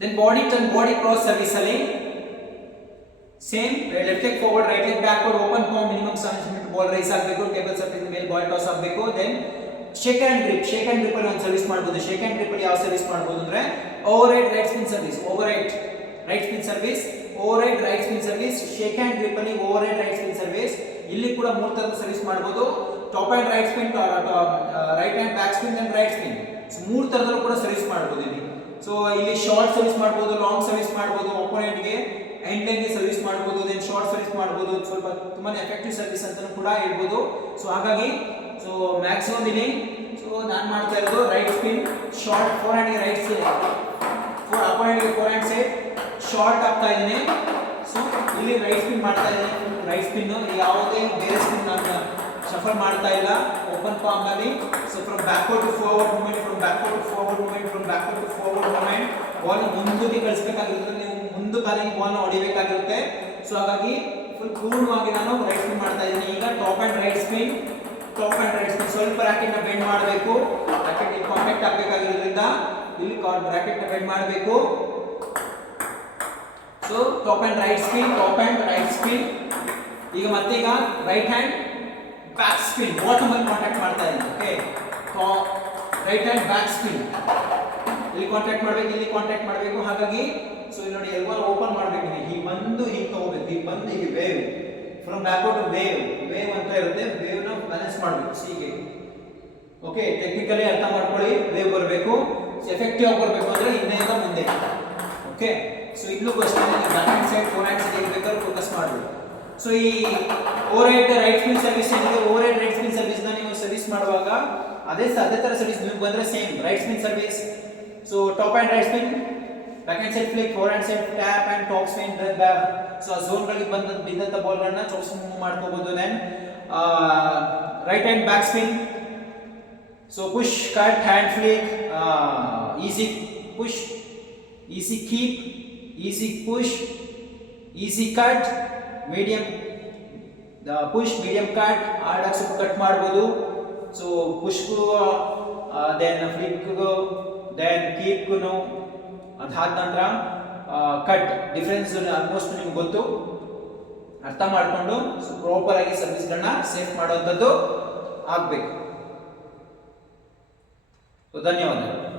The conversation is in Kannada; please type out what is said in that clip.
Then body turn, body cross service ಅಲ್ಲಿ same left leg forward, right leg backward, open palm minimum 7 centimetre ball rise ಆಗಬೇಕು, ಟೇಬಲ್ ಸರ್ಫೇಸ್ ಮೇಲೆ ಬಾಲ್ ಟಾಸ್ ಆಗಬೇಕು. Then shake hand grip, shake hand grip ಅಲ್ಲಿ ಒಂದು ಸರ್ವಿಸ್ ಮಾಡಬಹುದು. ಶೇಕ್ ಹ್ಯಾಂಡ್ ಗ್ರಿಪ್ ಅಲ್ಲಿ ಯಾವ ಸರ್ವಿಸ್ ಮಾಡಬಹುದು ಅಂದ್ರೆ over right right spin service, over right right spin service, over right right spin service. Shake hand grip ಅಲ್ಲಿ over right right spin service. ಇಲ್ಲಿ ಕೂಡ ಮೂರು ತರದ ಸರ್ವಿಸ್ ಮಾಡಬಹುದು. Top hand right spin, right hand back spin and right spin. So ಮೂರು ತರದಲ್ಲೂ ಕೂಡ ಸರ್ವಿಸ್ ಮಾಡಬಹುದು ಇಲ್ಲಿ. ಸೊ ಇಲ್ಲಿ ಶಾರ್ಟ್ ಸರ್ವಿಸ್ ಮಾಡಬಹುದು, ಲಾಂಗ್ ಸರ್ವಿಸ್ ಮಾಡಬಹುದು, ಅಪೋನೆಂಟ್ ಗೆ ಎಂಡ್ ಲೈನ್ ಗೆ ಸರ್ವಿಸ್ ಮಾಡಬಹುದು, ದೆನ್ ಶಾರ್ಟ್ ಸರ್ವಿಸ್ ಮಾಡಬಹುದು. ಸ್ವಲ್ಪ ತುಂಬಾನೇ ಎಫೆಕ್ಟಿವ್ ಸರ್ವಿಸ್ ಅಂತಾನೂ ಕೂಡ ಹೇಳ್ಬೋದು. ಸೊ ಹಾಗಾಗಿ ಸೊ ಮ್ಯಾಕ್ಸಿಮಮ್ ಇಲ್ಲಿ ಸೊ ನಾನು ಮಾಡ್ತಾ ಇರೋದು right spin short, four hand ಗೆ ರೈಟ್ ಸೈಡ್, ಫೋರ್ ಅಪೋನೆಂಟ್ ಗೆ ಫೋರ್ ಹ್ಯಾಂಡ್ ಸೈಡ್ ಶಾರ್ಟ್ ಆಗ್ತಾ ಇದ್ದೀನಿ. ಸೊ ಇಲ್ಲಿ ರೈಟ್ ಸ್ಪಿನ್ ಮಾಡ್ತಾ ಇದ್ದೀನಿ, ರೈಟ್ ಸ್ಪಿನ್. ಯಾವುದೇ ಬೇರೆ ಸ್ಪಿನ್ ನಾನು ಶಫಲ್ ಮಾಡ್ತಾ ಇಲ್ಲ ಓಪನ್ ಪಾಮ್ ಅಲ್ಲಿ. So from backward to forward movement, from backward to forward movement, from backward to forward movement. Ball ಮುಂದಕ್ಕೆ ಕಳಿಸಬೇಕಾಗಿರುತ್ತೆ, ನೀವು ಮುಂದೆ ಕಾಲಿಗೆ ಬಾಲ್ ನ ಹೊಡಿಬೇಕಾಗಿರುತ್ತೆ. ಸೊ ಹಾಗಾಗಿ ಫುಲ್ ಪೂರ್ಣವಾಗಿ ನಾನು ರೈಟ್ ಸ್ಪಿನ್ ಮಾಡ್ತಾ ಇದ್ದೀನಿ. ಈಗ top and right spin, top and right spin. ಸ್ವಲ್ಪ ರಾಕೆಟ್ ನ ಬೆಂಡ್ ಮಾಡಬೇಕು, ರಾಕೆಟ್ ಇಲ್ಲಿ ಕಾಂಟ್ಯಾಕ್ಟ್ ಆಗಬೇಕಾಗಿರೋದ್ರಿಂದ ಇಲ್ಲಿ ರಾಕೆಟ್ ನ ಬೆಂಡ್ ಮಾಡಬೇಕು. So top and right spin, top and right spin. ಈಗ ಮತ್ತೀಗ right hand back spin, bottom ಅಲ್ಲಿ ಕಾಂಟ್ಯಾಕ್ಟ್ ಮಾಡ್ತಾ ಇದ್ದೀನಿ. Okay, right hand back spin, ಇಲ್ಲಿ ಕಾಂಟ್ಯಾಕ್ಟ್ ಮಾಡಬೇಕು, ಇಲ್ಲಿ ಕಾಂಟ್ಯಾಕ್ಟ್ ಮಾಡಬೇಕು. ಹಾಗಾಗಿ ಸೊ ಇಲ್ಲಿ ನೋಡಿ ಎಲ್ಬೋನ ಓಪನ್ ಮಾಡಬೇಕು, ಹೀಗೆ ಬಂದು ಹೀಗೆ ತಗೋಬೇಕು, ಹೀಗೆ ಬಂದು ಹೀಗೆ wave, from backward to wave, wave ಅಂತ ಇರುತ್ತೆ, ವೇವ್ ನ ಬ್ಯಾಲೆನ್ಸ್ ಮಾಡಬೇಕು ಹೀಗೆ. ಓಕೆ, ಟೆಕ್ನಿಕಲಿ ಅರ್ಥ ಮಾಡ್ಕೊಳ್ಳಿ, ವೇವ್ ಬರಬೇಕು, ಎಫೆಕ್ಟಿವ್ ಆಗಿ ಬರಬೇಕು ಅಂದ್ರೆ ಹಿಂದೆಯಿಂದ ಮುಂದೆ. ಓಕೆ, ಸೊ ಇಲ್ಲೂ ಅಷ್ಟೇ backhand side, forehand side ಬೇಕಾದ್ರೆ ಫೋಕಸ್ ಮಾಡಬೇಕು. ಸೊ ಈ over right right spin service ಏನಿದೆ, over right right spin service ನ ನೀವು ಸರ್ವಿಸ್ ಮಾಡುವಾಗ ಅದೇ ತರ ಸರ್ವಿಸ್ ನಿಮಗೆ ಬಂದ್ರೆ same right spin service. So top hand right spin, backhand side flick, forehand side tap and top spin. So ಆ ಝೋನ್ ಗಳಿಗೆ ಬಿದ್ದಂತ ಬಾಲ್ ಗಳನ್ನ ಚಾಪ್ಸ್ ಮೂವ್ ಮಾಡ್ಕೋಬಹುದು. Then right hand back spin, so push cut hand flick, easy push, easy keep, easy push, easy cut, medium push, medium cut, hard ಸ್ವಲ್ಪ ಕಟ್ ಮಾಡಬಹುದು. So push then flick, then keep, ಅದಾದ ನಂತರ ಕಟ್ ಡಿಫರೆನ್ಸ್ ಆಲ್ಮೋಸ್ಟ್ ನಿಮ್ಗೆ ಗೊತ್ತು. ಅರ್ಥ ಮಾಡಿಕೊಂಡು ಪ್ರಾಪರ್ ಆಗಿ ಸರ್ವಿಸ್ಗಳನ್ನ ಸೇಫ್ ಮಾಡುವಂಥದ್ದು ಆಗಬೇಕು. ಧನ್ಯವಾದಗಳು.